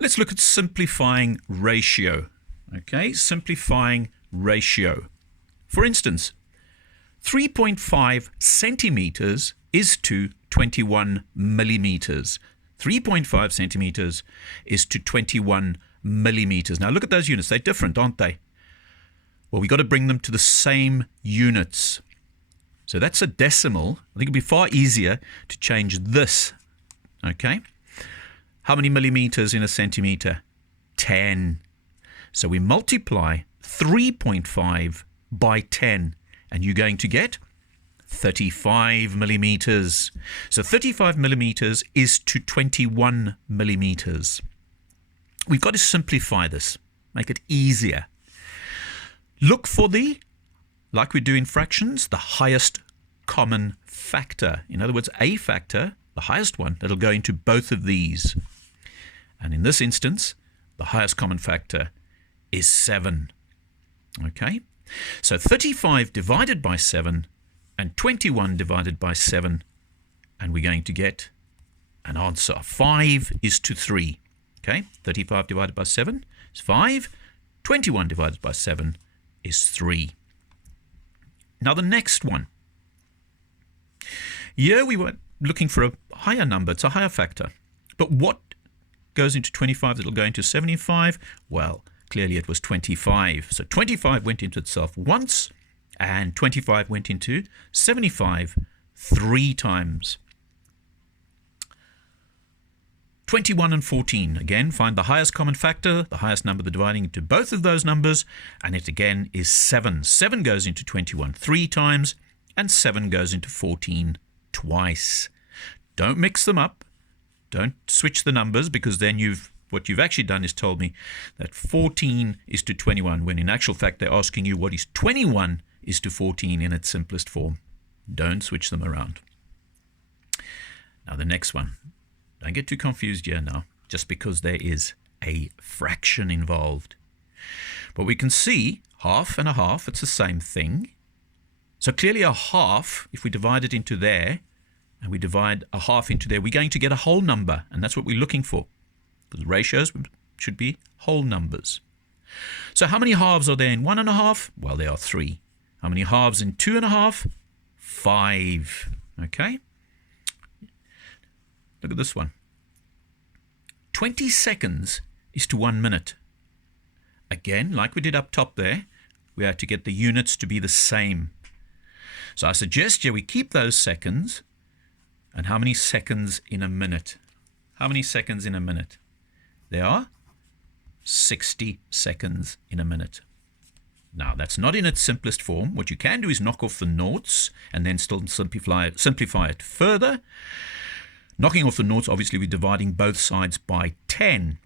Let's look at simplifying ratio. Okay, simplifying ratio. For instance, 3.5 centimeters is to 21 millimeters. 3.5 centimeters is to 21 millimeters. Now look at those units. They're different, aren't they? Well, we've got to bring them to the same units. So that's a decimal. I think it'd be far easier to change this. Okay? How many millimeters in a centimeter? 10. So we multiply 3.5 by 10, and you're going to get 35 millimeters. So 35 millimeters is to 21 millimeters. We've got to simplify this, make it easier. Look for like we do in fractions, the highest common factor. In other words, a factor, the highest one, that'll go into both of these. And in this instance, the highest common factor is 7. Okay? So 35 divided by 7 and 21 divided by 7, and we're going to get an answer. 5 is to 3. Okay? 35 divided by 7 is 5. 21 divided by 7 is 3. Now the next one. Here we were looking for a higher number. It's a higher factor. But what goes into 25 that'll go into 75? Well, clearly it was 25. So 25 went into itself once, and 25 went into 75 3 times. 21 and 14. Again, find the highest common factor, the highest number they're dividing into both of those numbers, and it again is 7. 7 goes into 21 3 times, and 7 goes into 14 twice. Don't mix them up. Don't switch the numbers, because then what you've actually done is told me that 14 is to 21, when in actual fact they're asking you what is 21 is to 14 in its simplest form. Don't switch them around. Now the next one. Don't get too confused here now, just because there is a fraction involved. But we can see half and a half, it's the same thing. So clearly a half, if we divide it into there, and we divide a half into there, we're going to get a whole number, and that's what we're looking for. The ratios should be whole numbers. So how many halves are there in 1.5? Well, there are 3. How many halves in 2.5? 5. Okay? Look at this one. 20 seconds is to 1 minute. Again, like we did up top there, we have to get the units to be the same. So I suggest we keep those seconds. And how many seconds in a minute? How many seconds in a minute? There are 60 seconds in a minute. Now, that's not in its simplest form. What you can do is knock off the noughts and then still simplify it further. Knocking off the noughts, obviously, we're dividing both sides by 10.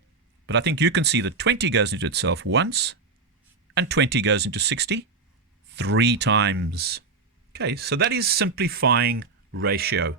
But I think you can see that 20 goes into itself once, and 20 goes into 60 3 times. Okay, so that is simplifying ratio.